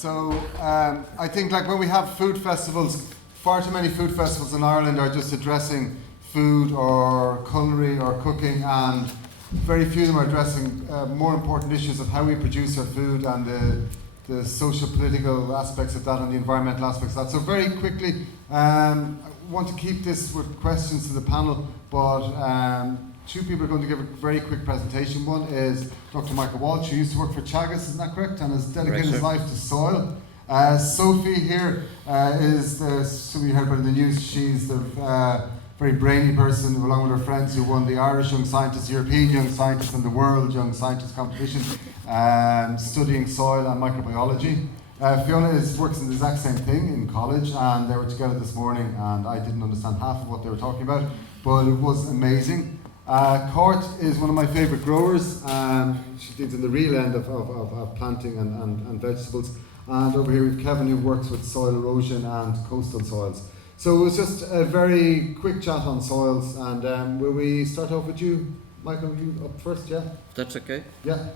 So I think like when we have food festivals, far too many food festivals in Ireland are just addressing food or culinary or cooking, and very few of them are addressing more important issues of how we produce our food and the social political aspects of that and the environmental aspects of that. So very quickly, I want to keep this with questions to the panel, but two people are going to give a very quick presentation. One is Dr. Michael Walsh, who used to work for Teagasc, isn't that correct? And has dedicated his life to soil. Sophie here is, some of you heard about in the news, she's the very brainy person, along with her friends, who won the Irish Young Scientist, European Young Scientist and the World Young Scientist competition, studying soil and microbiology. Fiona works in the exact same thing in college, and they were together this morning, and I didn't understand half of what they were talking about, but it was amazing. Cáit is one of my favourite growers. She deals in the real end of planting and vegetables. And over here we've Kevin, who works with soil erosion and coastal soils. So it was just a very quick chat on soils. And will we start off with you, Michael? You up first, yeah? That's okay. Yeah.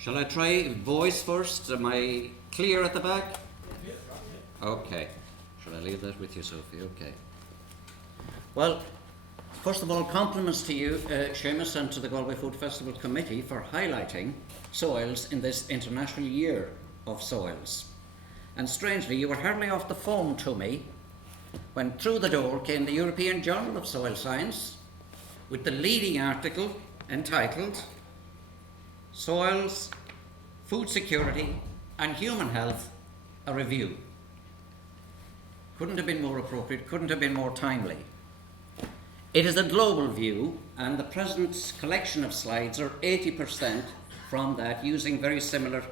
Shall I try voice first? Am I clear at the back? Okay. Shall I leave that with you, Sophie? Okay. Well, first of all, compliments to you, Seamus, and to the Galway Food Festival Committee for highlighting soils in this International Year of Soils. And strangely, you were hardly off the phone to me when through the door came the European Journal of Soil Science with the leading article entitled Soils, Food Security and Human Health, a Review. Couldn't have been more appropriate, couldn't have been more timely. It is a global view, and the President's collection of slides are 80% from that, using very similar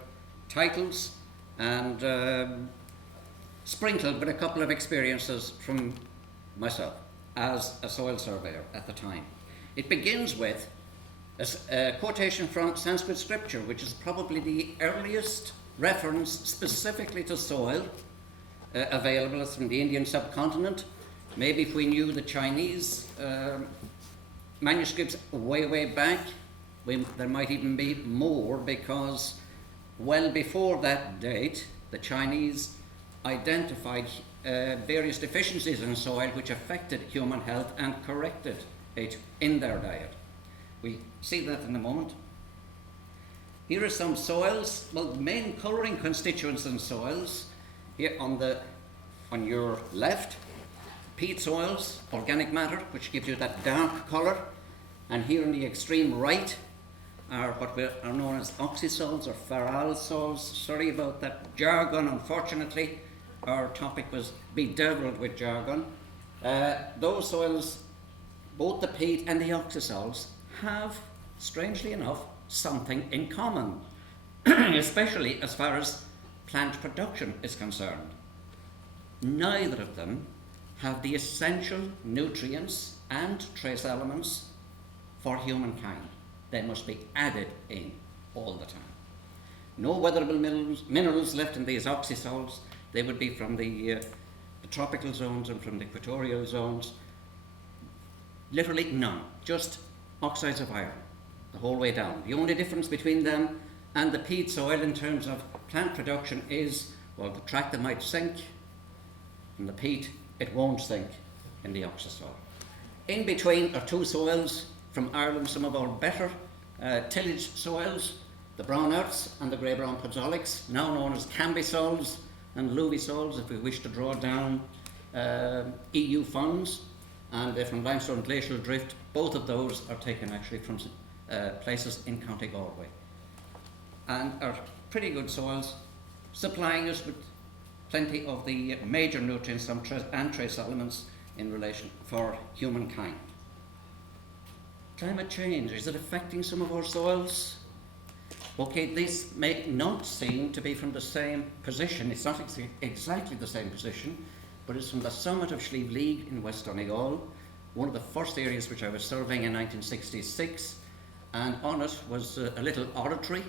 titles and sprinkled with a couple of experiences from myself as a soil surveyor at the time. It begins with a quotation from Sanskrit scripture, which is probably the earliest reference specifically to soil available. It's from the Indian subcontinent. Maybe if we knew the Chinese manuscripts way back, there might even be more, because well before that date, the Chinese identified various deficiencies in soil which affected human health and corrected it in their diet. We see that in a moment. Here are some soils. Well, the main colouring constituents in soils, here on your left, peat soils, organic matter, which gives you that dark colour, and here on the extreme right are what are known as oxysols or feral soils. Sorry about that jargon, unfortunately. Our topic was bedevilled with jargon. Those soils, both the peat and the oxysols, have, strangely enough, something in common, especially as far as plant production is concerned. Neither of them have the essential nutrients and trace elements for humankind. They must be added in all the time. No weatherable minerals left in these oxysols. They would be from the tropical zones and from the equatorial zones. Literally none, just oxides of iron the whole way down. The only difference between them and the peat soil in terms of plant production is, well, the tract might sink, and the peat, it won't sink in the oxysol. In between are two soils from Ireland, some of our better tillage soils, the brown earths and the grey-brown podzolics, now known as cambisols and luvisols, if we wish to draw down EU funds, and they're from limestone glacial drift. Both of those are taken actually from places in County Galway, and are pretty good soils, supplying us with plenty of the major nutrients and trace elements in relation for humankind. Climate change, is it affecting some of our soils? Okay, this may not seem to be from the same position. It's not exactly the same position, but it's from the summit of Slieve League in West Donegal, one of the first areas which I was surveying in 1966, and on it was a little oratory,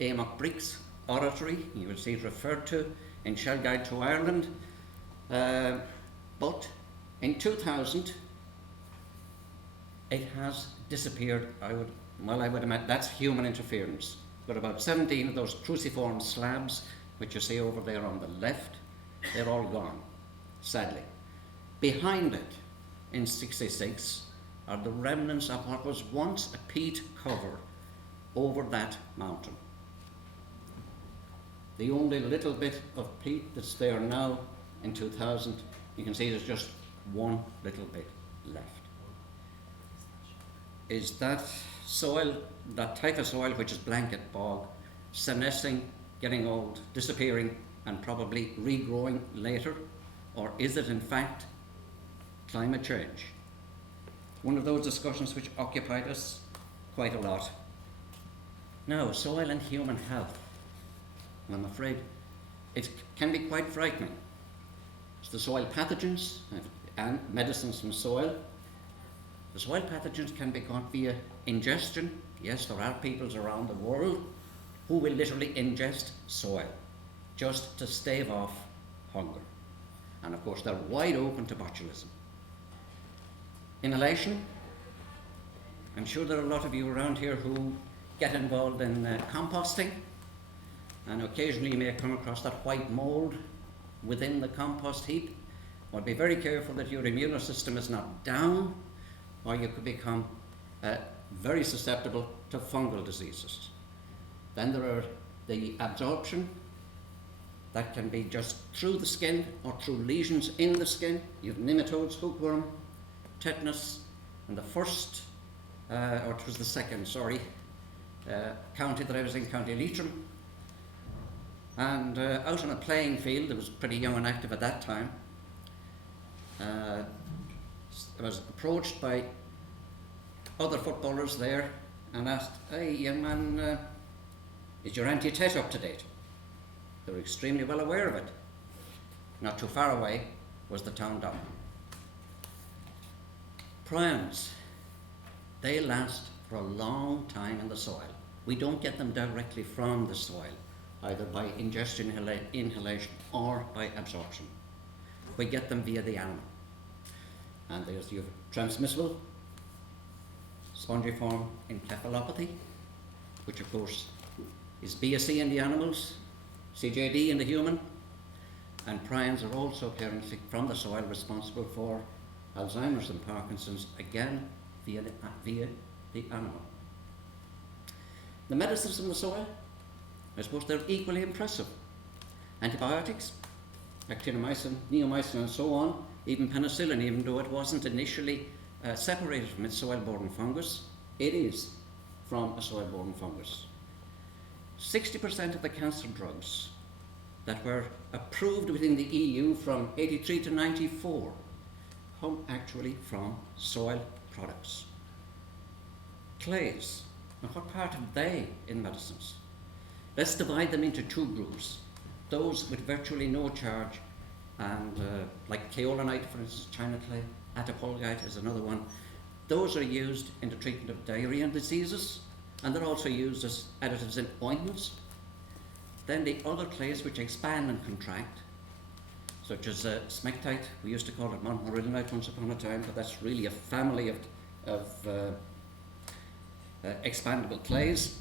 Amok Bricks Oratory. You will see it referred to in Shell Guide to Ireland. But in 2000, it has disappeared. I would imagine that's human interference. but about 17 of those cruciform slabs, which you see over there on the left, they're all gone, sadly. Behind it, in 66, are the remnants of what was once a peat cover over that mountain. The only little bit of peat that's there now in 2000, you can see there's just one little bit left. Is that soil, that type of soil which is blanket bog, senescing, getting old, disappearing, and probably regrowing later? Or is it in fact climate change? One of those discussions which occupied us quite a lot. Now, soil and human health. I'm afraid it can be quite frightening. It's the soil pathogens and medicines from soil. The soil pathogens can be got via ingestion. Yes, there are peoples around the world who will literally ingest soil just to stave off hunger. And of course, they're wide open to botulism. Inhalation. I'm sure there are a lot of you around here who get involved in composting, and occasionally you may come across that white mold within the compost heap. Well, be very careful that your immune system is not down, or you could become very susceptible to fungal diseases. Then there are the absorption. That can be just through the skin or through lesions in the skin. You have nematodes, hookworm, tetanus, and the first, or it was the second, sorry, county that I was in, County Leitrim. And out on a playing field, I was pretty young and active at that time, I was approached by other footballers there and asked, "Hey, young man, is your anti-tet up to date?" They were extremely well aware of it. Not too far away was the town dump. Prions, they last for a long time in the soil. We don't get them directly from the soil, either by ingestion, inhalation, or by absorption. We get them via the animal. And there's your transmissible spongiform encephalopathy, which of course is BSE in the animals, CJD in the human, and prions are also apparently from the soil responsible for Alzheimer's and Parkinson's, again via the animal. The medicines in the soil, I suppose they're equally impressive. Antibiotics, actinomycin, neomycin and so on, even penicillin, even though it wasn't initially separated from its soil-borne fungus, it is from a soil-borne fungus. 60% of the cancer drugs that were approved within the EU from 83 to 94 come actually from soil products. Clays, and what part have they in medicines? Let's divide them into two groups. Those with virtually no charge, and like kaolinite, for instance, China clay, attapulgite is another one. Those are used in the treatment of diarrhea and diseases, and they're also used as additives in ointments. Then the other clays which expand and contract, such as smectite, we used to call it montmorillonite once upon a time, but that's really a family of expandable clays.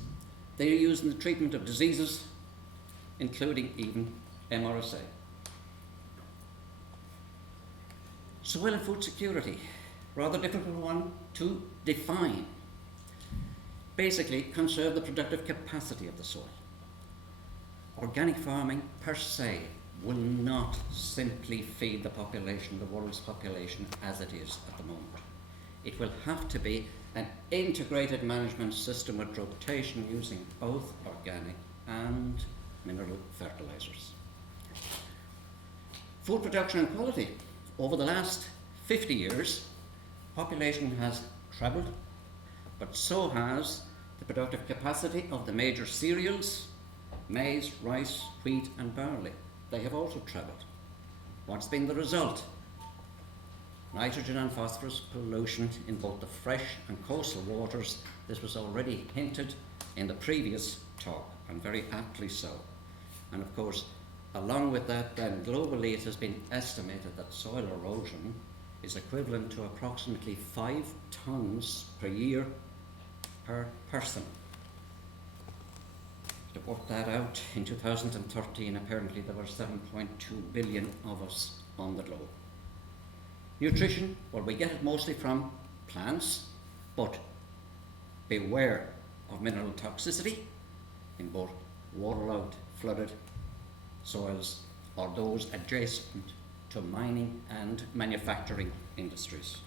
They are used in the treatment of diseases, including even MRSA. Soil and food security, rather difficult one to define. Basically, conserve the productive capacity of the soil. Organic farming per se will not simply feed the population, the world's population, as it is at the moment. It will have to be an integrated management system with rotation using both organic and mineral fertilizers. Food production and quality. Over the last 50 years, population has trebled, but so has the productive capacity of the major cereals, maize, rice, wheat and barley. They have also trebled. What's been the result? Nitrogen and phosphorus pollution in both the fresh and coastal waters. This was already hinted in the previous talk, and very aptly so. And of course, along with that, then globally it has been estimated that soil erosion is equivalent to approximately 5 tons per year per person. To work that out, in 2013 apparently there were 7.2 billion of us on the globe. Nutrition, well, we get it mostly from plants, but beware of mineral toxicity in both waterlogged, flooded soils or those adjacent to mining and manufacturing industries.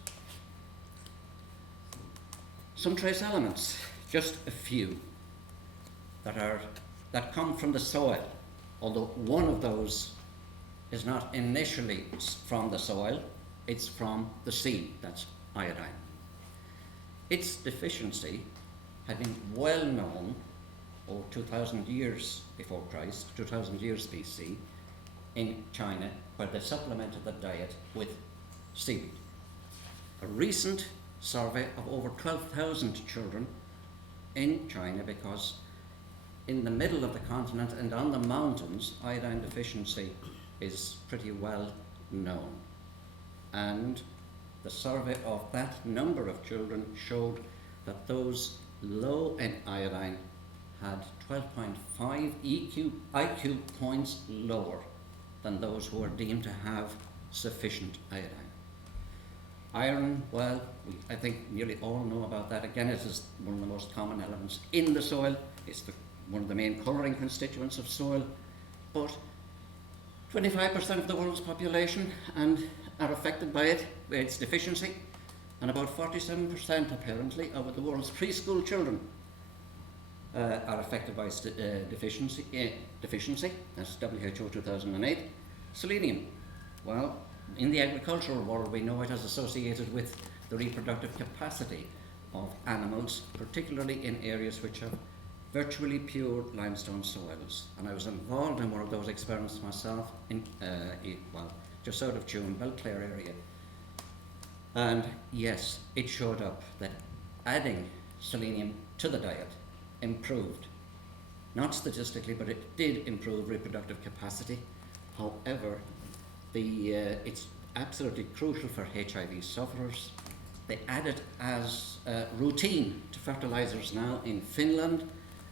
Some trace elements, just a few, that come from the soil, although one of those is not initially from the soil, it's from the seed, that's iodine. Its deficiency had been well known 2,000 years before Christ, 2,000 years BC, in China, where they supplemented the diet with seaweed. A recent survey of over 12,000 children in China, because in the middle of the continent and on the mountains, iodine deficiency is pretty well known. And the survey of that number of children showed that those low in iodine had 12.5 IQ points lower than those who are deemed to have sufficient iodine. Iron, well, I think nearly all know about that. Again, it is one of the most common elements in the soil. It's one of the main colouring constituents of soil. But 25% of the world's population are affected by its deficiency, and about 47% apparently of the world's preschool children are affected by its deficiency. That's WHO 2008. Selenium, well, in the agricultural world we know it is associated with the reproductive capacity of animals, particularly in areas which have virtually pure limestone soils. And I was involved in one of those experiments myself in, just out of Tuam, Belclare area. And yes, it showed up that adding selenium to the diet improved, not statistically, but it did improve reproductive capacity. However, it's absolutely crucial for HIV sufferers. They add it as routine to fertilizers now in Finland,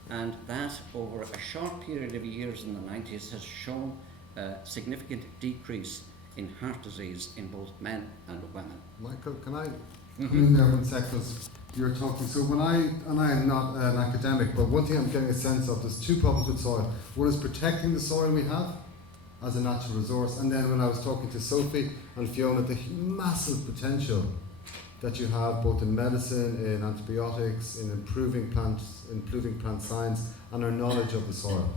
and that over a short period of years in the 90s has shown a significant decrease in heart disease in both men and women. Michael, can I come in there 1 sec, because you're talking, so when and I am not an academic, but one thing I'm getting a sense of, there's two problems with soil. One is protecting the soil we have as a natural resource, and then when I was talking to Sophie and Fiona, the massive potential that you have both in medicine, in antibiotics, in improving plant science, and our knowledge of the soil.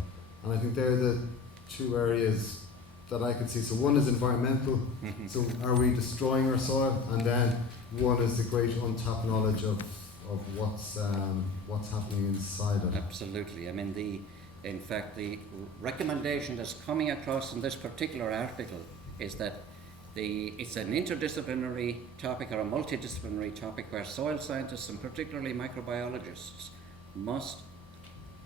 And I think they're the two areas that I could see. So one is environmental, so are we destroying our soil? And then one is the great untapped knowledge of what's happening inside it. Absolutely. I mean, in fact, the recommendation that's coming across in this particular article is that it's an interdisciplinary topic or a multidisciplinary topic where soil scientists and particularly microbiologists must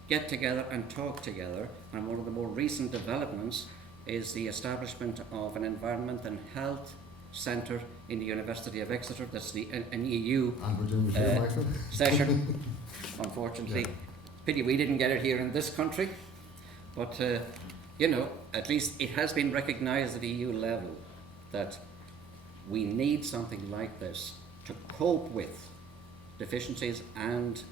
get together and talk together. And one of the more recent developments is the establishment of an Environment and Health Centre in the University of Exeter. That's an EU and we're doing it, Michael. session. Unfortunately, yeah. Pity we didn't get it here in this country, but at least it has been recognised at EU level that we need something like this to cope with deficiencies and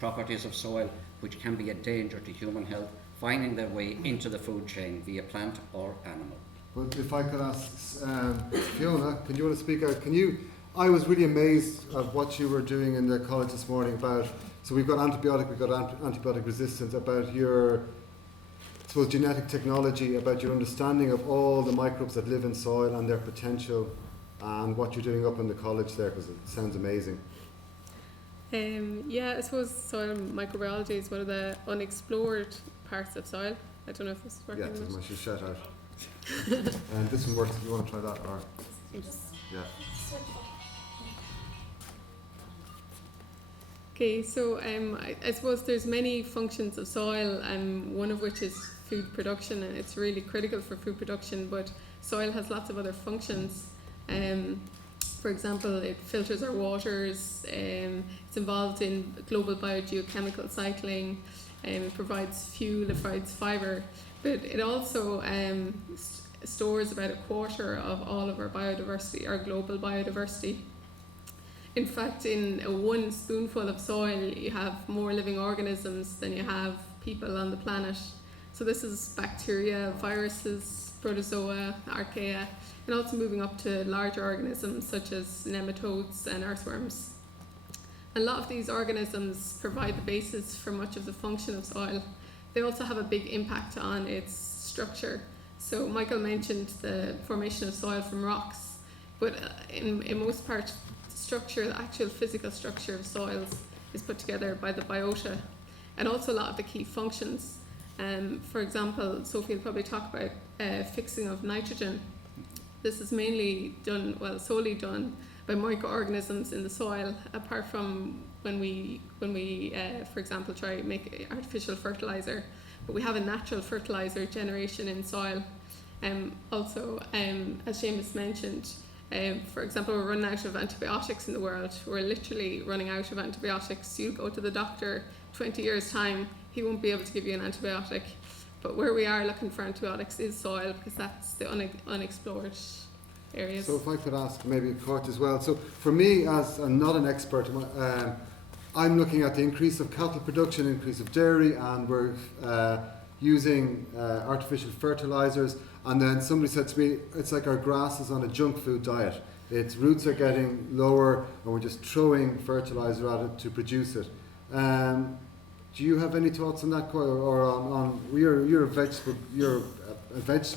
properties of soil which can be a danger to human health, finding their way into the food chain via plant or animal. But if I could ask Fiona, can you want to speak out? I was really amazed at what you were doing in the college this morning about, so we've got antibiotic resistance, about your genetic technology, about your understanding of all the microbes that live in soil and their potential, and what you're doing up in the college there, because it sounds amazing. I suppose soil microbiology is one of the unexplored parts of soil. I don't know if this is working. Yeah, I should shout out. And this one works if you want to try that, or yeah. Okay, so I suppose there's many functions of soil, one of which is food production, and it's really critical for food production, but soil has lots of other functions. For example, it filters our waters, it's involved in global biogeochemical cycling, It provides fuel, it provides fibre, but it also stores about a quarter of all of our biodiversity, our global biodiversity. In fact, in one spoonful of soil, you have more living organisms than you have people on the planet. So this is bacteria, viruses, protozoa, archaea, and also moving up to larger organisms such as nematodes and earthworms. A lot of these organisms provide the basis for much of the function of soil. They also have a big impact on its structure. So Michael mentioned the formation of soil from rocks, but in most part, the actual physical structure of soils is put together by the biota, and also a lot of the key functions. For example, Sophie will probably talk about fixing of nitrogen. This is mainly done, solely done by microorganisms in the soil, apart from when we for example, try to make artificial fertilizer. But we have a natural fertilizer generation in soil. Also, as Seamus mentioned, for example, we're running out of antibiotics in the world. We're literally running out of antibiotics. You go to the doctor 20 years' time, he won't be able to give you an antibiotic. But where we are looking for antibiotics is soil, because that's the unexplored areas. So if I could ask maybe Cáit as well. So for me, as I'm not an expert, I'm looking at the increase of cattle production, increase of dairy, and we're using artificial fertilizers. And then somebody said to me, it's like our grass is on a junk food diet. Its roots are getting lower, and we're just throwing fertilizer at it to produce it. Do you have any thoughts on that, or on you're a vegetable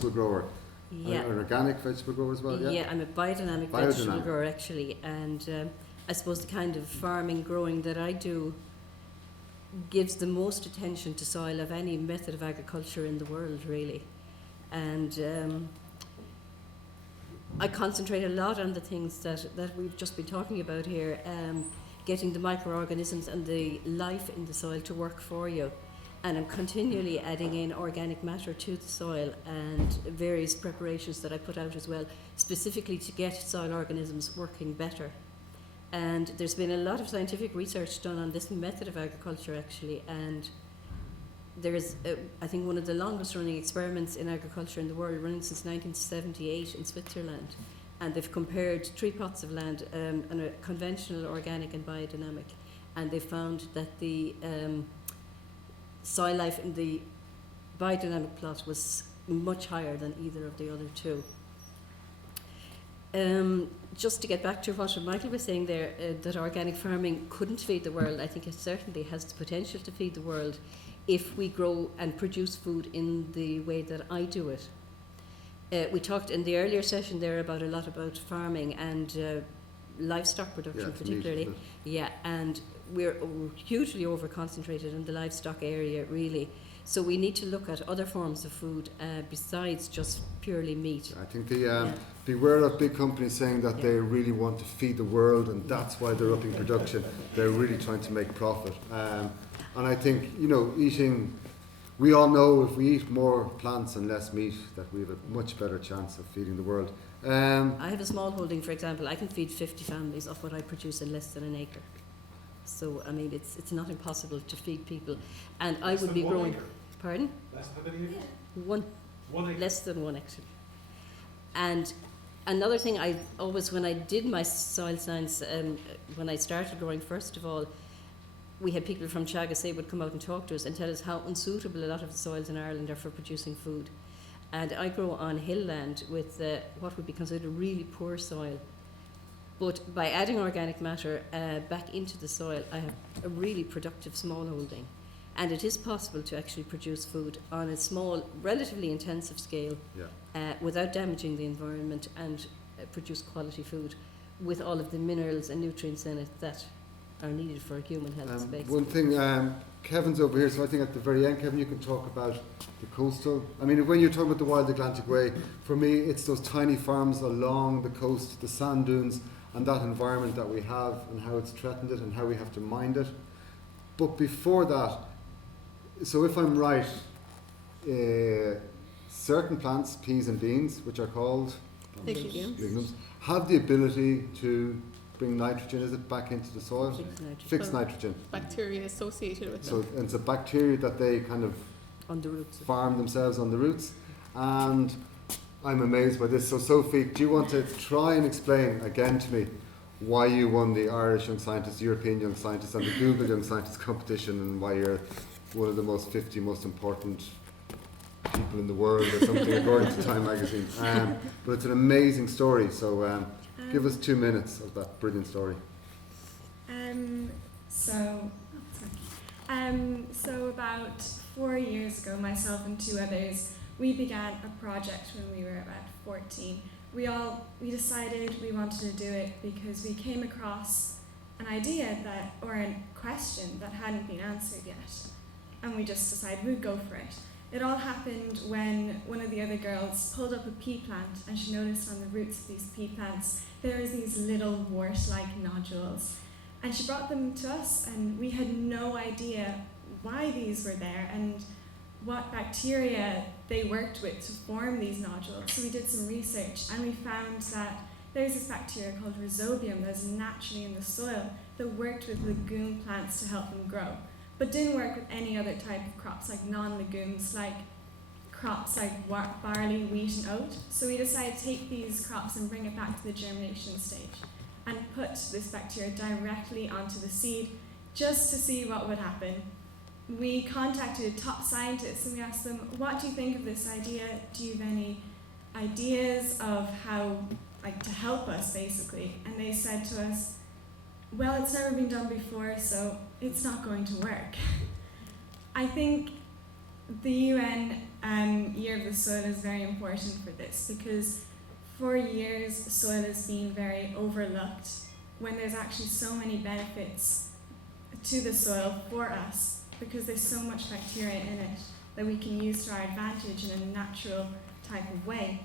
grower, yeah. An organic vegetable grower as well? Yeah, yeah, I'm a biodynamic vegetable grower actually, and I suppose the kind of farming growing that I do gives the most attention to soil of any method of agriculture in the world, really. And I concentrate a lot on the things that we've just been talking about here, getting the microorganisms and the life in the soil to work for you. And I'm continually adding in organic matter to the soil and various preparations that I put out as well, specifically to get soil organisms working better. And there's been a lot of scientific research done on this method of agriculture actually, and there's, I think, one of the longest running experiments in agriculture in the world, running since 1978 in Switzerland. And they've compared 3 plots of land, and a conventional, organic and biodynamic. And they found that the soil life in the biodynamic plot was much higher than either of the other two. Just to get back to what Michael was saying there, that organic farming couldn't feed the world, I think it certainly has the potential to feed the world if we grow and produce food in the way that I do it. We talked in the earlier session there about a lot about farming and livestock production, particularly. Yeah, and we're hugely over-concentrated in the livestock area, really. So we need to look at other forms of food besides just purely meat. I think beware of big companies saying that they really want to feed the world and that's why they're upping production. They're really trying to make profit. And I think, eating, we all know if we eat more plants and less meat that we have a much better chance of feeding the world. I have a small holding, for example. I can feed 50 families off what I produce in less than an acre. So, I mean, it's not impossible to feed people. And I would be growing... Acre. Pardon? Less than how many acres? One acre. Less than one, actually. And another thing, I always, when I did my soil science, when I started growing, first of all, we had people from Teagasc, they would come out and talk to us and tell us how unsuitable a lot of the soils in Ireland are for producing food. And I grow on hill land with what would be considered really poor soil. But by adding organic matter back into the soil, I have a really productive small holding. And it is possible to actually produce food on a small, relatively intensive scale without damaging the environment and produce quality food with all of the minerals and nutrients in it that are needed for human health. One thing, Kevin's over here, so I think at the very end, Kevin, you can talk about the coastal. I mean, when you're talking about the Wild Atlantic Way, for me, it's those tiny farms along the coast, the sand dunes, and that environment that we have and how it's threatened it and how we have to mind it. But before that, so if I'm right, certain plants, peas and beans, which are called legumes, have the ability to bring nitrogen, is it, back into the soil? Fixed nitrogen. Bacteria associated with So them. it's a bacteria that they kind of on the roots. farm themselves on the roots. And I'm amazed by this. So Sophie, do you want to try and explain again to me why you won the Irish Young Scientist, European Young Scientist and the Google Young Scientist competition, and why you're one of the 50 most important people in the world or something according to Time magazine. But it's an amazing story, so give us 2 minutes of that brilliant story. So about 4 years ago, myself and 2 others, we began a project when we were about 14. We decided we wanted to do it because we came across an idea or a question that hadn't been answered yet, and we just decided we'd go for it. It all happened when one of the other girls pulled up a pea plant, and she noticed on the roots of these pea plants there was these little wart-like nodules, and she brought them to us, and we had no idea why these were there and what bacteria they worked with to form these nodules. So we did some research, and we found that there's this bacteria called rhizobium that's naturally in the soil that worked with legume plants to help them grow, but didn't work with any other type of crops like non-legumes, like crops like barley, wheat and oat. So we decided to take these crops and bring it back to the germination stage and put this bacteria directly onto the seed just to see what would happen. We contacted top scientists and we asked them, what do you think of this idea? Do you have any ideas of how, to help us basically? And they said to us, well, it's never been done before, so it's not going to work. I think the UN Year of the Soil is very important for this, because for years soil has been very overlooked when there's actually so many benefits to the soil for us, because there's so much bacteria in it that we can use to our advantage in a natural type of way.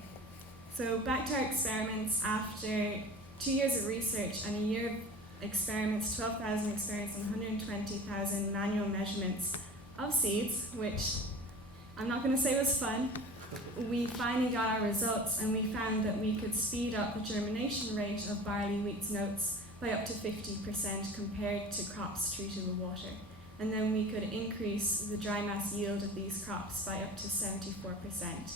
So back to our experiments, after 2 years of research and a year of experiments, 12,000 experiments and 120,000 manual measurements of seeds, which I'm not going to say was fun, we finally got our results, and we found that we could speed up the germination rate of barley, wheats and oats by up to 50% compared to crops treated with water. And then we could increase the dry mass yield of these crops by up to 74%,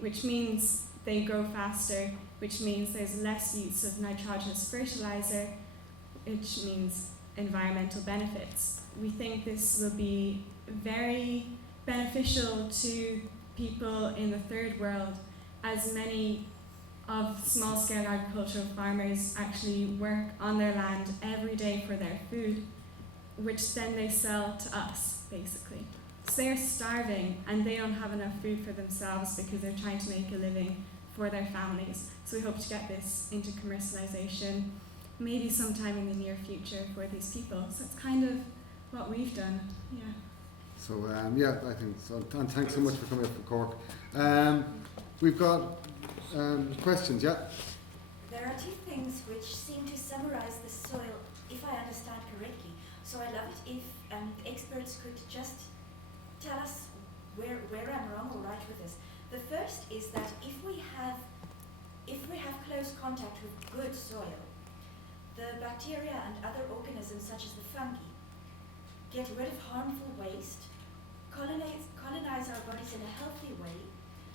which means they grow faster, which means there's less use of nitrogenous fertilizer, which means environmental benefits. We think this will be very beneficial to people in the third world, as many of small-scale agricultural farmers actually work on their land every day for their food, which then they sell to us, basically. So they're starving and they don't have enough food for themselves because they're trying to make a living for their families. So we hope to get this into commercialization maybe sometime in the near future for these people. So it's kind of what we've done, yeah. So I think so. And thanks so much for coming up from Cork. We've got questions, yeah? There are 2 things which seem to summarize the soil, if I understand correctly. So I love it if the experts could just tell us where I'm wrong or right with this. The first is that if we have close contact with good soil, the bacteria and other organisms such as the fungi get rid of harmful waste, colonize our bodies in a healthy way,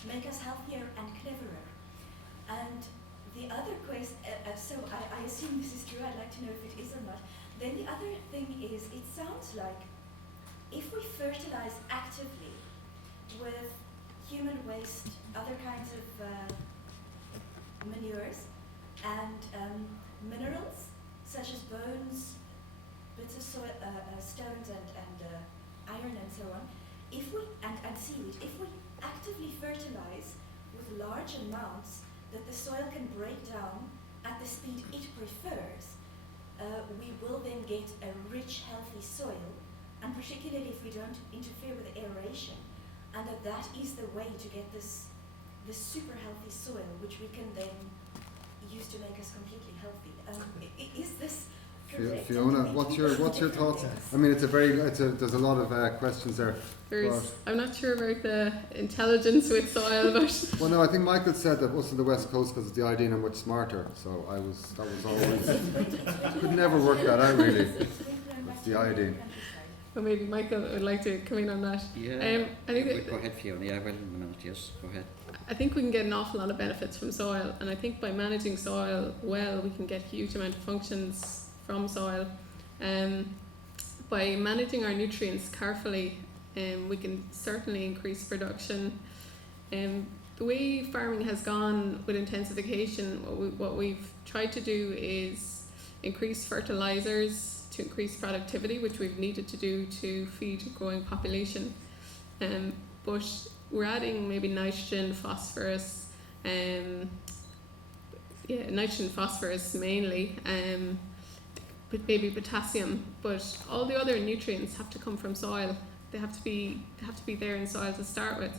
make us healthier and cleverer. And the other question, so I assume this is true, I'd like to know if it is or not. Then the other thing is, it sounds like if we fertilize actively with human waste, other kinds of manures, and minerals such as bones, bits of soil, stones and iron and so on, and seaweed, if we actively fertilize with large amounts that the soil can break down at the speed it prefers, we will then get a rich, healthy soil, and particularly if we don't interfere with aeration, and that is the way to get this super healthy soil, which we can then use to make us completely healthy. Is this correct. Fiona, And we what's do your go to thoughts? different I mean, there's a lot of questions there. I'm not sure about the intelligence with soil, but Well, no, I think Michael said that us on the West Coast, because the iodine are much smarter. So that was always could never work that out really. It's the iodine. well, maybe Michael would like to come in on that. Yeah. I think Go ahead, Fiona. Yeah, I will in a minute. Yes, go ahead. I think we can get an awful lot of benefits from soil, and I think by managing soil well, we can get huge amount of functions from soil. By managing our nutrients carefully, we can certainly increase production. The way farming has gone with intensification, what we've tried to do is increase fertilizers to increase productivity, which we've needed to do to feed a growing population. But we're adding maybe nitrogen, phosphorus, nitrogen, phosphorus mainly, but maybe potassium. But all the other nutrients have to come from soil. They have to be there in soil to start with.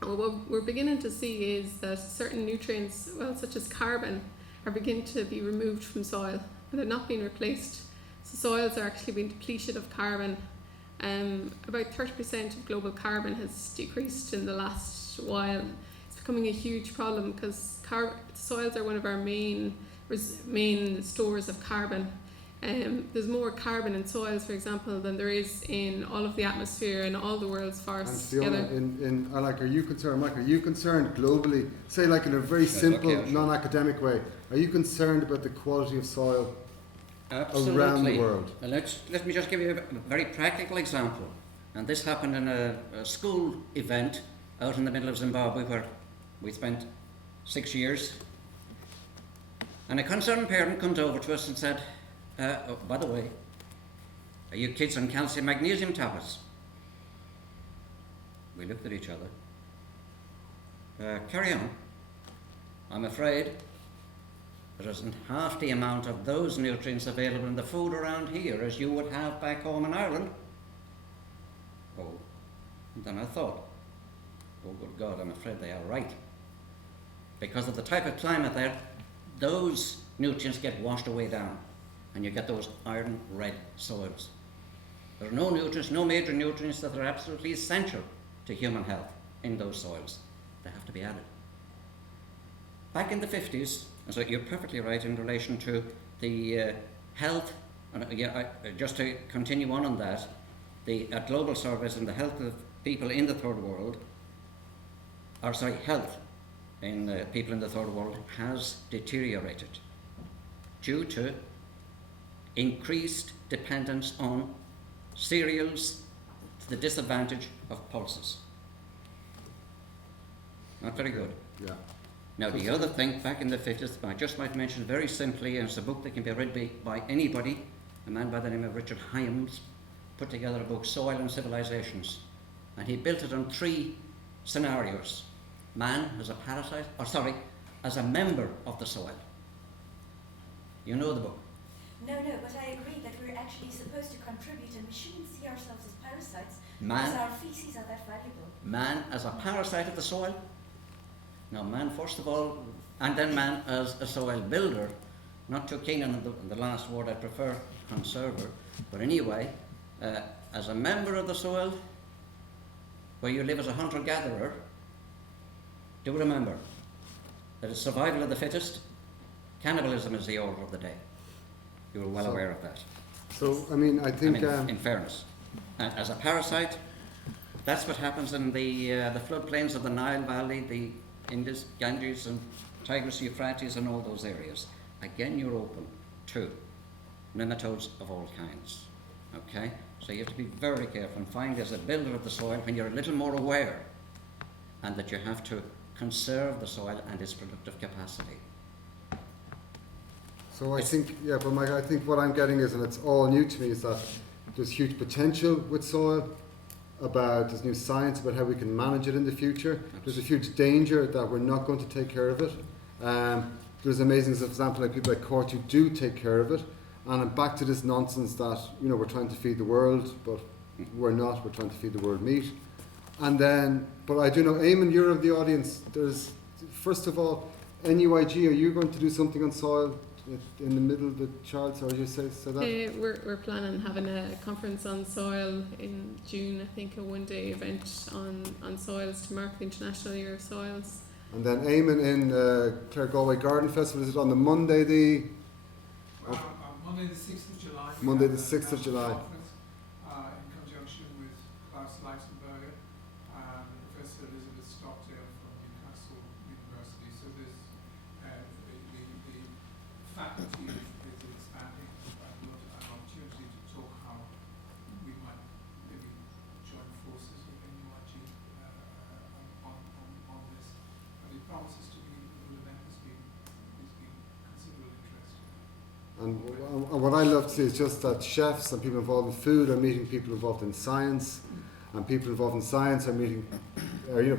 And what we're beginning to see is that certain nutrients, such as carbon, are beginning to be removed from soil, and they're not being replaced. So soils are actually being depleted of carbon. About 30% of global carbon has decreased in the last while. It's becoming a huge problem because soils are one of our main stores of carbon. There's more carbon in soils, for example, than there is in all of the atmosphere and all the world's forests And Fiona, together. are you concerned, Michael? Are you concerned globally? Say, like in a very simple, non-academic way. Are you concerned about the quality of soil Absolutely. around the world? And let me just give you a very practical example. And this happened in a school event out in the middle of Zimbabwe where we spent 6 years. And a concerned parent comes over to us and said, oh, by the way, are you kids on calcium magnesium tablets? We looked at each other. Carry on. I'm afraid there isn't half the amount of those nutrients available in the food around here as you would have back home in Ireland. Oh, and then I thought, oh good God, I'm afraid they are right. Because of the type of climate there, those nutrients get washed away down and you get those iron red soils. There are no nutrients, no major nutrients that are absolutely essential to human health in those soils. They have to be added. Back in the 50s, so you're perfectly right in relation to the health, and just to continue on that, the global surveys and the health of people in the third world, health in people in the third world has deteriorated due to increased dependence on cereals to the disadvantage of pulses. Not very good. Yeah. Now the other thing, back in the 50s, I just might mention very simply, and it's a book that can be read by anybody, a man by the name of Richard Hyams put together a book, Soil and Civilizations, and he built it on 3 scenarios. Man as a parasite, as a member of the soil. You know the book. No, but I agree that we're actually supposed to contribute and we shouldn't see ourselves as parasites Man, because our feces are that valuable. man as a parasite of the soil. Now man first of all, and then man as a soil builder. Not too keen on the last word, I prefer conserver. But anyway, as a member of the soil, where you live as a hunter-gatherer, do remember that it's survival of the fittest. Cannibalism is the order of the day. You were well aware of that. So, I mean, I think... in fairness. As a parasite, that's what happens in the floodplains of the Nile Valley, the Indus, Ganges and Tigris, Euphrates and all those areas. Again, you're open to nematodes of all kinds. Okay? So you have to be very careful and find as a builder of the soil when you're a little more aware and that you have to conserve the soil and its productive capacity. So I think, but Mike, I think what I'm getting is, and it's all new to me, is that there's huge potential with soil, there's new science about how we can manage it in the future. There's a huge danger that we're not going to take care of it. There's amazing example like people like Cáit who do take care of it. And I'm back to this nonsense that, we're trying to feed the world, but we're not, we're trying to feed the world meat. And then, but I do know, Eamon, you're of the audience, first of all, NUIG, are you going to do something on soil in the middle of the charts, or you say so that? We're planning having a conference on soil in June, I think, a one-day event on soils to mark the International Year of Soils. And then aiming in Clare Galway Garden Festival, is it on the Monday Monday the 6th of July. Monday the 6th of July. In conjunction with Klaus Leichenberger and Professor Elizabeth Stockdale from Newcastle University. So there's the faculty is expanding, and we'll have an opportunity to talk how we might maybe join forces with NUIG on this. But it promises to be a good event. There's been considerable interest. And what I love to see is just that chefs and people involved in food are meeting people involved in science, and people involved in science are meeting,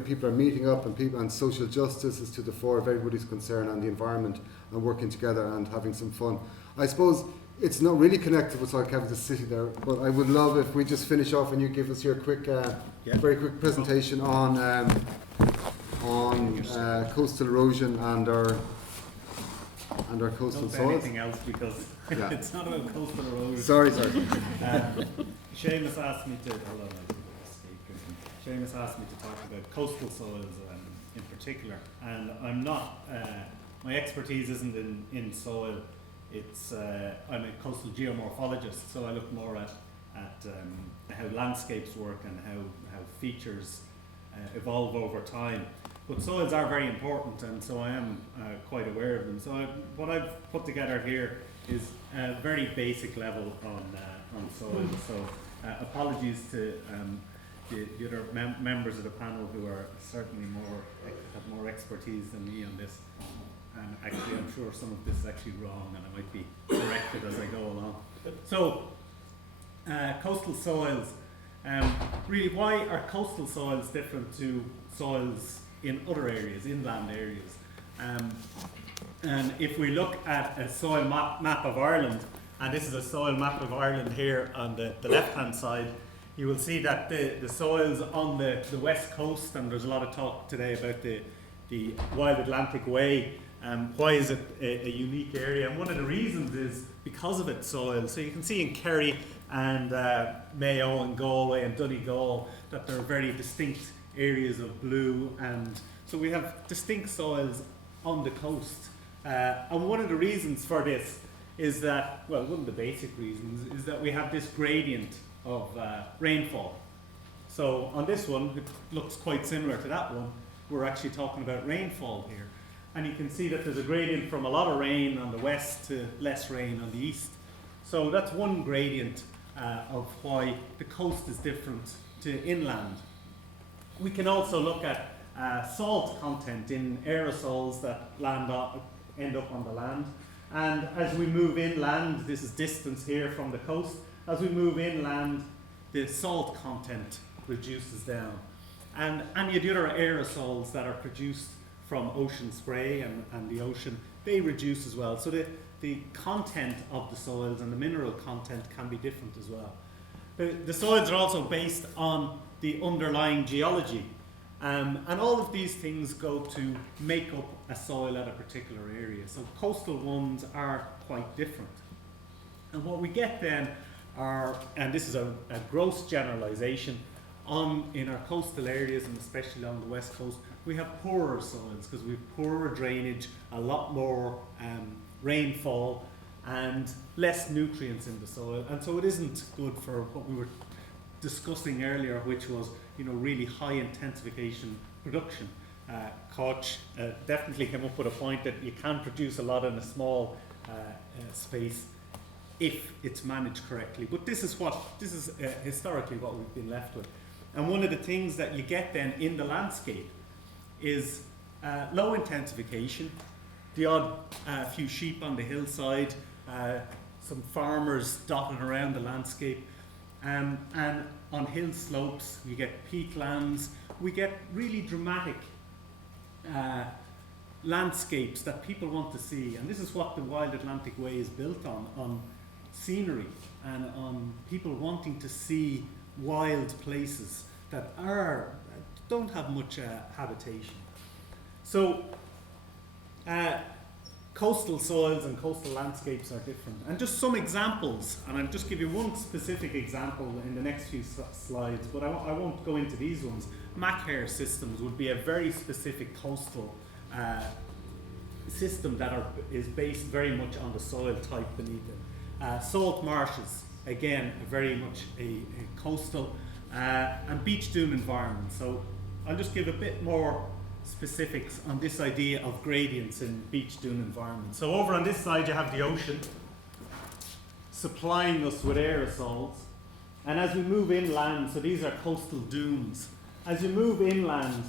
people are meeting up, and social justice is to the fore of everybody's concern, and the environment, and working together and having some fun. I suppose it's not really connected with Soil Capital City there, but I would love if we just finish off and you give us your very quick presentation on coastal erosion and our coastal Don't say soils. anything else because Yeah. it's not about coastal erosion. Sorry. Seamus asked me to. Seamus asked me to talk about coastal soils in particular, and I'm not. My expertise isn't in soil. It's I'm a coastal geomorphologist, so I look more at how landscapes work and how features evolve over time. But soils are very important, and so I am quite aware of them. So what I've put together here is a very basic level on soil. So apologies to the other members of the panel who are certainly have more expertise than me on this. And actually, I'm sure some of this is actually wrong, and I might be corrected as I go along. So coastal soils. Really, why are coastal soils different to soils in other areas, inland areas? And if we look at a soil map of Ireland, and this is a soil map of Ireland here on the left-hand side, you will see that the soils on the west coast, and there's a lot of talk today about the Wild Atlantic Way. Why is it a unique area? And one of the reasons is because of its soil. So you can see in Kerry and Mayo and Galway and Donegal that there are very distinct areas of blue, and so we have distinct soils on the coast. And one of the reasons for this is that, well, one of the basic reasons is that we have this gradient of rainfall. So on this one, it looks quite similar to that one. We're actually talking about rainfall here. And you can see that there's a gradient from a lot of rain on the west to less rain on the east. So that's one gradient of why the coast is different to inland. We can also look at salt content in aerosols that end up on the land. And as we move inland, this is distance here from the coast, as we move inland, the salt content reduces down. And any of the other aerosols that are produced from ocean spray and the ocean, they reduce as well. So the content of the soils and the mineral content can be different as well. The soils are also based on the underlying geology. And all of these things go to make up a soil at a particular area. So coastal ones are quite different. And what we get then are, and this is a gross generalization, in our coastal areas and especially on the west coast, we have poorer soils because we have poorer drainage, a lot more rainfall and less nutrients in the soil. And so it isn't good for what we were discussing earlier, which was really high intensification production. Koch definitely came up with a point that you can produce a lot in a small space if it's managed correctly. But this is historically what we've been left with. And one of the things that you get then in the landscape is low intensification, the odd few sheep on the hillside, some farmers dotted around the landscape, and on hill slopes you get peatlands. We get really dramatic landscapes that people want to see, and this is what the Wild Atlantic Way is built on scenery and on people wanting to see wild places that don't have much habitation. So coastal soils and coastal landscapes are different. And just some examples, and I'll just give you one specific example in the next few slides, but I won't go into these ones. Machair systems would be a very specific coastal system that is based very much on the soil type beneath it. Salt marshes, again, very much a coastal and beach dune environment. So I'll just give a bit more specifics on this idea of gradients in beach dune environments. So over on this side you have the ocean supplying us with aerosols, and as we move inland, so these are coastal dunes, as you move inland,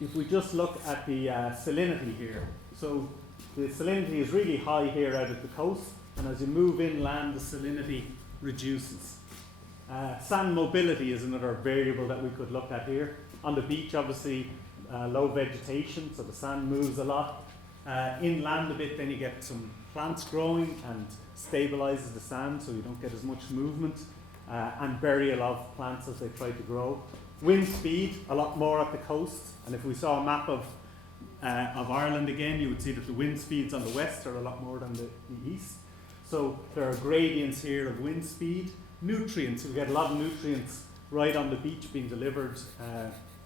if we just look at the salinity here, so the salinity is really high here out at the coast, and as you move inland the salinity reduces. Sand mobility is another variable that we could look at here. On the beach, obviously, low vegetation, so the sand moves a lot. Inland a bit, then you get some plants growing and stabilizes the sand, so you don't get as much movement, and burial of plants as they try to grow. Wind speed, a lot more at the coast, and if we saw a map of Ireland again, you would see that the wind speeds on the west are a lot more than the east. So there are gradients here of wind speed. Nutrients, we get a lot of nutrients right on the beach being delivered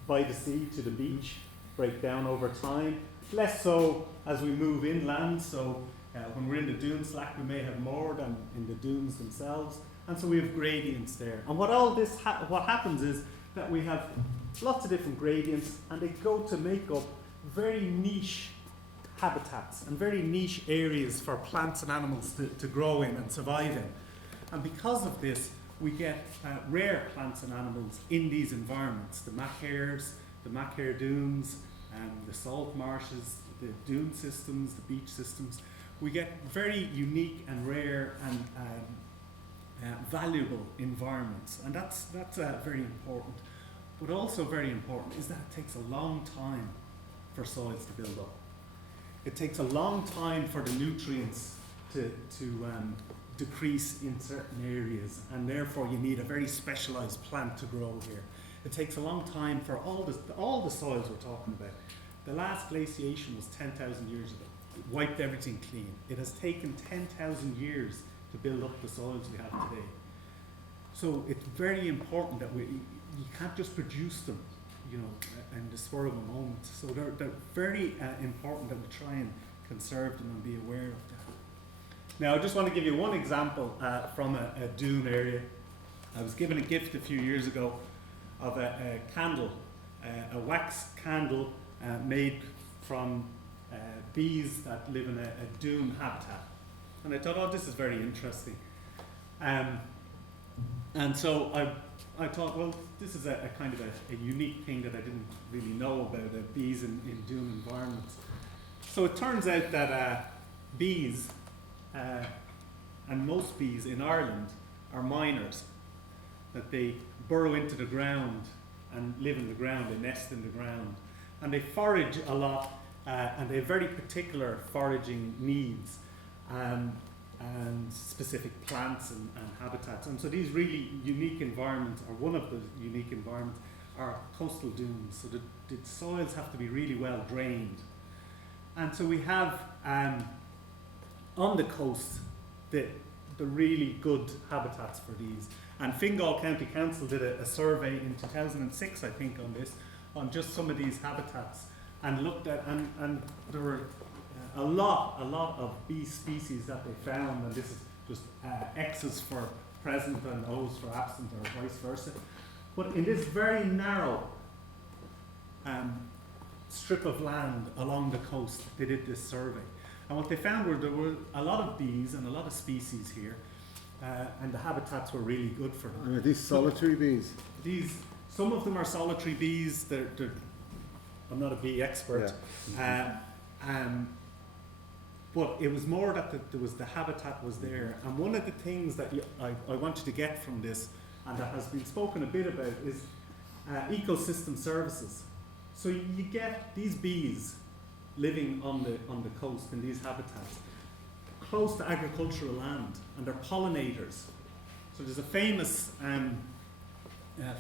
by the sea to the beach, break down over time. Less so as we move inland, so when we're in the dune slack we may have more than in the dunes themselves, and so we have gradients there. And what all this what happens is that we have lots of different gradients, and they go to make up very niche habitats and very niche areas for plants and animals to grow in and survive in. And because of this, we get rare plants and animals in these environments. The Machair dunes, the salt marshes, the dune systems, the beach systems. We get very unique and rare and valuable environments. And that's very important. But also very important is that it takes a long time for soils to build up. It takes a long time for the nutrients to decrease in certain areas, and therefore you need a very specialized plant to grow here. It takes a long time for all the soils we're talking about. The last glaciation was 10,000 years ago. It wiped everything clean. It has taken 10,000 years to build up the soils we have today. So it's very important that you can't just produce them, in the spur of a moment. So they're very important that we try and conserve them and be aware of that. Now, I just want to give you one example from a dune area. I was given a gift a few years ago of a candle, a wax candle made from bees that live in a dune habitat. And I thought, oh, this is very interesting. And so I thought, well, this is a kind of a unique thing that I didn't really know about bees in dune environments. So it turns out that bees, and most bees in Ireland, are miners, that they burrow into the ground and live in the ground, they nest in the ground, and they forage a lot, and they have very particular foraging needs, and specific plants and habitats. And so these really unique environments, or one of the unique environments, are coastal dunes. So the soils have to be really well drained. And so we have on the coast the really good habitats for these. And Fingal County Council did a survey in 2006, I think, on just some of these habitats, and looked at, and there were a lot of bee species that they found, and this is just X's for present and O's for absent, or vice versa. But in this very narrow strip of land along the coast, they did this survey. And what they found were there were a lot of bees and a lot of species here, and the habitats were really good for them. And are these solitary bees? Some of them are solitary bees. I'm not a bee expert. Yeah. But it was more that the habitat was there. And one of the things that I want you to get from this, and that has been spoken a bit about, is ecosystem services. So you get these bees living on the coast in these habitats, close to agricultural land, and they're pollinators. So there's a famous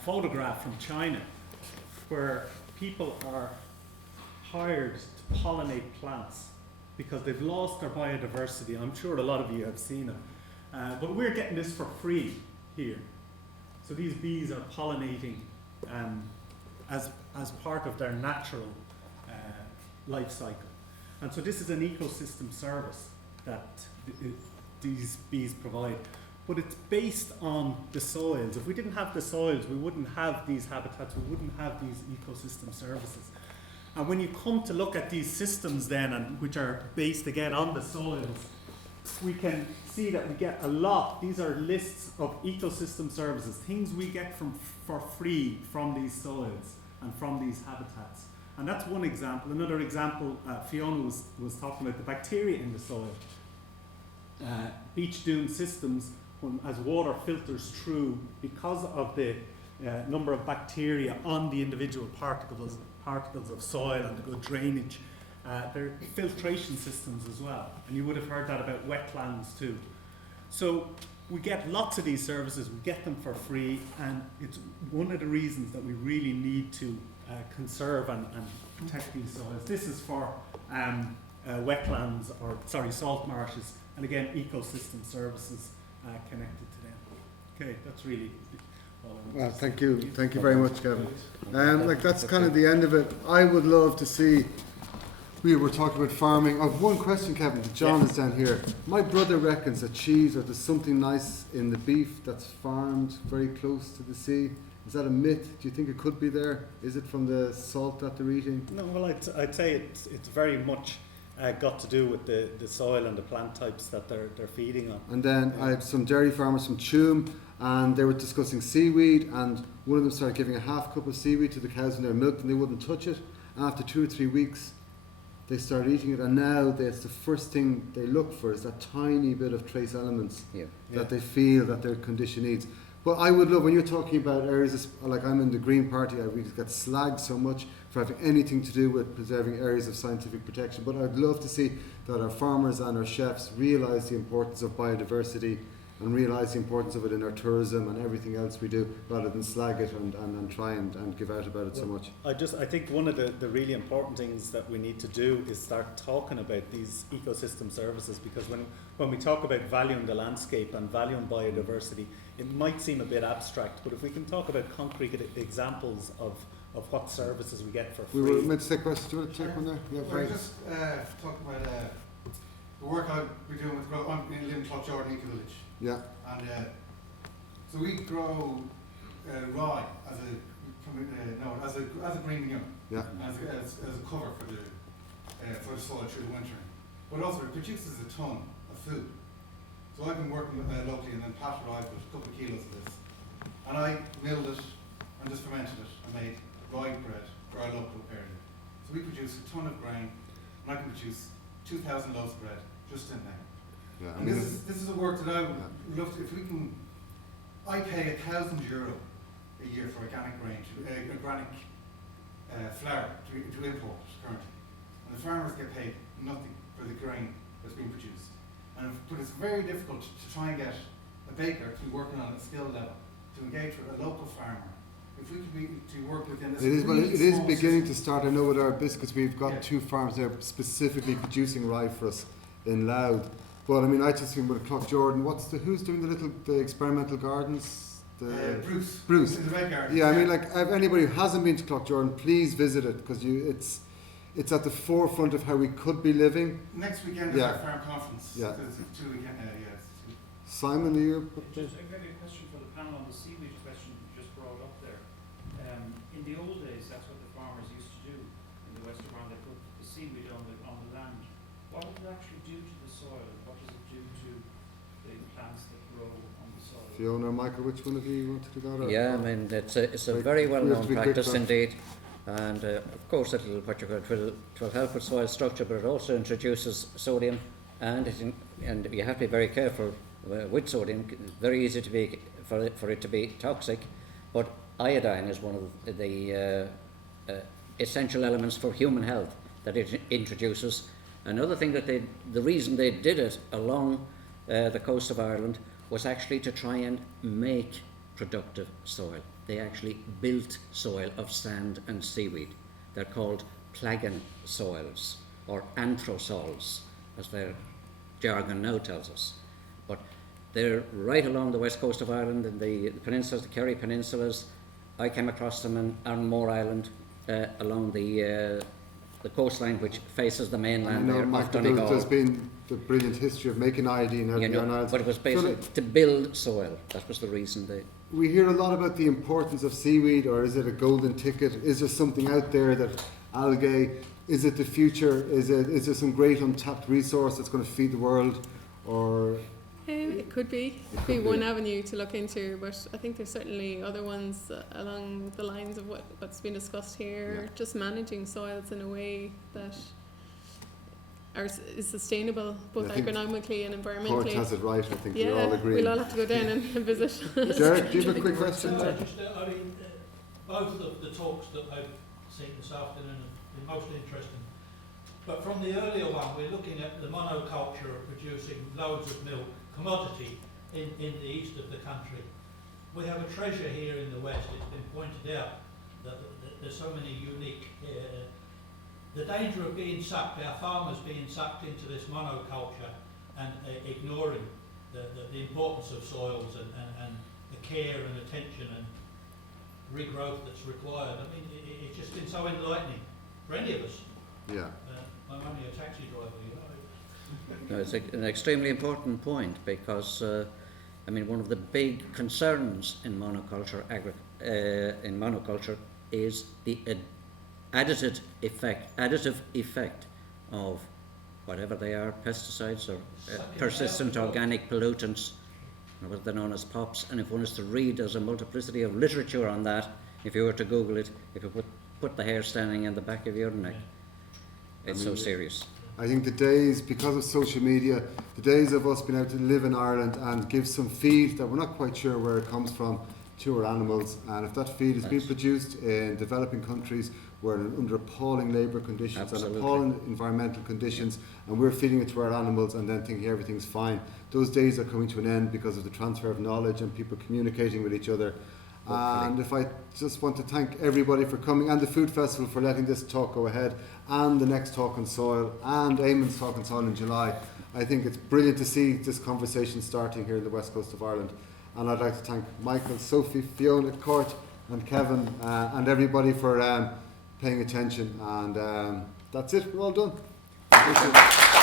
photograph from China where people are hired to pollinate plants. because they've lost their biodiversity. I'm sure a lot of you have seen it. But we're getting this for free here. So these bees are pollinating as part of their natural life cycle. And so this is an ecosystem service that these bees provide. But it's based on the soils. If we didn't have the soils, we wouldn't have these habitats, we wouldn't have these ecosystem services. And when you come to look at these systems then, and which are based again on the soils, we can see that we get a lot. These are lists of ecosystem services, things we get for free from these soils and from these habitats. And that's one example. Another example, Fiona was talking about the bacteria in the soil. Beach dune systems, as water filters through, because of the number of bacteria on the individual particles of soil and the good drainage, they're filtration systems as well. And you would have heard that about wetlands too. So we get lots of these services, we get them for free, and it's one of the reasons that we really need to conserve and protect these soils. This is for wetlands, salt marshes, and again, ecosystem services connected to them. Okay, that's really all I want Well, to say. thank you very much, Kevin. That's kind of the end of it. I would love to see. We were talking about farming. I've one question, Kevin. John is down here. My brother reckons that cheese, or there's something nice in the beef that's farmed very close to the sea. Is that a myth? Do you think it could be there? Is it from the salt that they're eating? No, well, I'd say it's very much got to do with the soil and the plant types that they're feeding on. And then I had some dairy farmers from Tuam, and they were discussing seaweed, and one of them started giving a half cup of seaweed to the cows in their milk, and they wouldn't touch it. And after 2 or 3 weeks, they started eating it, and now it's the first thing they look for is that tiny bit of trace elements that they feel that their condition needs. But I would love, when you're talking about areas, like I'm in the Green Party, we get slagged so much for having anything to do with preserving areas of scientific protection, but I'd love to see that our farmers and our chefs realise the importance of biodiversity and realise the importance of it in our tourism and everything else we do, rather than slag it and try and give out about it so much. I think one of the really important things that we need to do is start talking about these ecosystem services, because when we talk about valuing the landscape and valuing biodiversity, it might seem a bit abstract, but if we can talk about concrete examples of what services we get for free. We were meant to take questions. Do you want to take one there? Yeah, Well, very. just talking about the work I've been doing with I'm in Lynch, Jordan Eco Village. Yeah. And so we grow rye as a green manure, Yeah. as a cover for the soil through the winter. But also it produces a ton of food. So I've been working locally and then pasteurised with a couple of kilos of this. And I milled it and just fermented it and made rye bread for our local area. So we produce a ton of grain, and I can produce 2,000 loaves of bread just in there. Yeah. And this is a work that I would love to, if we can, I pay €1,000 a year for organic grain, organic flour to import currently. And the farmers get paid nothing for the grain that's being produced. But it's very difficult to try and get a baker to be working on a skill level, to engage with a local farmer. If we could to work within this, it is beginning to start. I know with our biscuits, we've got 2 farms there specifically producing rye for us in Louth. But I mean, I just think with Clough-Jordan, who's doing the experimental gardens? Bruce. In the red garden. Yeah, I mean, like, if anybody who hasn't been to Clough-Jordan, please visit it, because it's at the forefront of how we could be living. Next weekend is our farm conference. Yeah. So it's 2 weekends. Simon, are you? Maybe a question for the panel on the seaweed question you just brought up there. In the old days, that's what the farmers used to do in the west of Ireland. They put the seaweed on the land. What does it actually do to the soil? What does it do to the plants that grow on the soil? Fiona or Michael, which one of you want to do that? Yeah, I mean, it's a very well known practice indeed. And of course, it will help with soil structure, but it also introduces sodium, and you have to be very careful with sodium. It's very easy for it to be toxic, but iodine is one of the essential elements for human health that it introduces. Another thing the reason they did it along the coast of Ireland was actually to try and make productive soil. They actually built soil of sand and seaweed. They're called plagan soils or anthrosols. as their jargon now tells us. But they're right along the west coast of Ireland, in the peninsulas, the Kerry peninsulas. I came across them in Arnmore Island, along the coastline which faces the mainland there of Michael, Donegal. there's been the brilliant history of making iodine out You of know, the Ireland. but it was basically to build soil. That was the reason they. We hear a lot about the importance of seaweed, or is it a golden ticket? Is there something out there that algae? Is it the future? Is there some great untapped resource that's going to feed the world? Or It could be. It could be one avenue to look into, but I think there's certainly other ones along the lines of what's been discussed here. Yeah. Just managing soils in a way that is sustainable, both I think agronomically and Court environmentally. has it right, I think we Yeah, all agree. we'll all have to go down and visit. Derek, do you have a quick question? I mean, both of the talks that I've seen this afternoon have been most interesting. But from the earlier one, we're looking at the monoculture of producing loads of milk, commodity, in the east of the country. We have a treasure here in the west. It's been pointed out that there's so many unique. The danger of being sucked, our farmers being sucked into this monoculture and ignoring the importance of soils and the care and attention and regrowth that's required. I mean, it's just been so enlightening for any of us. Yeah. I'm only a taxi driver, you know. No, it's an extremely important point because, I mean, one of the big concerns in monoculture is the additive effect of whatever they are, pesticides or persistent organic pollutants, or what they're known as POPs. And if one is to read, there's a multiplicity of literature on that. If you were to Google it, if you put the hair standing in the back of your neck, it's so serious. I think the days, because of social media, the days of us being able to live in Ireland and give some feed that we're not quite sure where it comes from to our animals, and if that feed is being produced in developing countries where under appalling labour conditions and appalling environmental conditions, and we're feeding it to our animals and then thinking everything's fine, those days are coming to an end because of the transfer of knowledge and people communicating with each other. And if I just want to thank everybody for coming, and the Food Festival for letting this talk go ahead, and the next talk on soil, and Eamon's talk on soil in July. I think it's brilliant to see this conversation starting here in the west coast of Ireland. And I'd like to thank Michael, Sophie, Fiona, Cáit and Kevin and everybody for paying attention. And that's it, we're all done. Thank you.